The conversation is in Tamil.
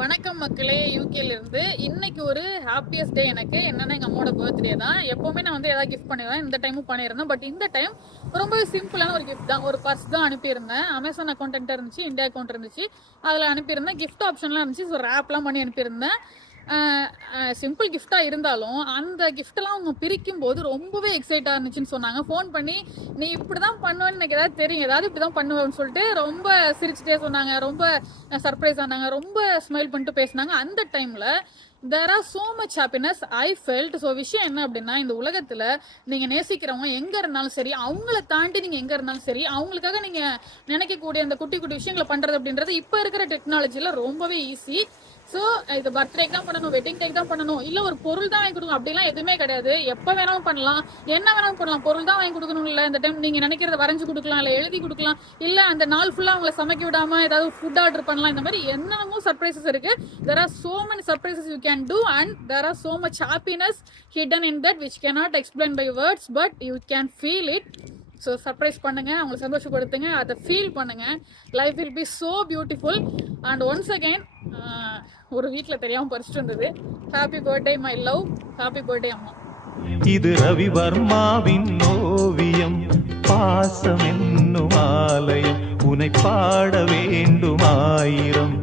வணக்கம் மக்களே, யூகேல இருந்து. இன்னைக்கு ஒரு ஹாப்பியஸ்ட் டே எனக்கு. என்னன்னா எங்க அம்மாவோட பர்த்டே தான். எப்பவுமே நான் வந்து ஏதாவது கிஃப்ட் பண்ணிடுவேன். இந்த டைமும் பண்ணியிருந்தேன். பட் இந்த டைம் ரொம்ப சிம்பிளான ஒரு கிஃப்ட் தான். ஒரு பர்ஸ் தான் அனுப்பியிருந்தேன். அமேசான் அக்கௌண்ட் இருந்துச்சு, இந்தியா அக்கௌண்ட் இருந்துச்சு, அதில் அனுப்பியிருந்தேன். கிஃப்ட் ஆப்ஷன்லாம் இருந்துச்சு. ஸோ ரேப்லாம் பண்ணி அனுப்பியிருந்தேன். சிம்பிள் கிஃப்டாக இருந்தாலும் அந்த கிஃப்டெல்லாம் அவங்க பிரிக்கும் போது ரொம்பவே எக்ஸைட்டாக இருந்துச்சுன்னு சொன்னாங்க. ஃபோன் பண்ணி நீ இப்படி தான் பண்ணுவேன்னு எனக்கு ஏதாவது தெரியும், ஏதாவது இப்படி தான் பண்ணுவேன்னு சொல்லிட்டு ரொம்ப சிரிச்சுட்டே சொன்னாங்க. ரொம்ப சர்ப்ரைஸ் ஆனாங்க, ரொம்ப ஸ்மைல் பண்ணிட்டு பேசினாங்க. அந்த டைமில் there are so much happiness I felt. So விஷயம் என்ன அப்படின்னா, இந்த உலகத்தில் நீங்கள் நேசிக்கிறவங்க எங்கே இருந்தாலும் சரி, அவங்கள தாண்டி நீங்கள் எங்கே இருந்தாலும் சரி, அவங்களுக்காக நீங்கள் நினைக்கக்கூடிய அந்த குட்டி குட்டி விஷயங்களை பண்ணுறது அப்படின்றது இப்போ இருக்கிற டெக்னாலஜியில் ரொம்பவே ஈஸி. ஸோ இது பர்த்டேக்கு தான் பண்ணணும், வெட்டிங் டேக்கு தான் பண்ணணும், இல்லை ஒரு பொருள் தான் வாங்கி கொடுக்கணும் அப்படிலாம் எதுவுமே கிடையாது. எப்போ வேணாலும் பண்ணலாம், என்ன வேணாலும் பண்ணலாம். பொருள் தான் வாங்கி கொடுக்கணும் இல்லை, இந்த டைம் நீங்கள் நினைக்கிறத வரைஞ்சி கொடுக்கலாம், இல்லை எழுதி கொடுக்கலாம், இல்லை அந்த நாள் ஃபுல்லாக அவங்களை சமைக்க விடாமல் ஏதாவது ஃபுட் ஆர்டர் பண்ணலாம். இந்த மாதிரி என்னென்னமோ சர்ப்ரைசஸ் இருக்கு. There are so many surprises you can do and there are so much happiness hidden in that which cannot explain by words but you can feel it. So surprise பண்ணுங்க, அவங்களை சந்தோஷப்படுத்துங்க, அதை ஃபீல் பண்ணுங்க. Life will be so beautiful. And once again ஒரு வீட்டில் தெரியாமல் பறிச்சுட்டு வந்தது. Happy birthday my love, happy birthday அம்மா. இது ரவிவர்மாவின் ஓவியம், பாசம் என்னும் ஆலயம், உனை பாட வேண்டும் ஆயிரம்.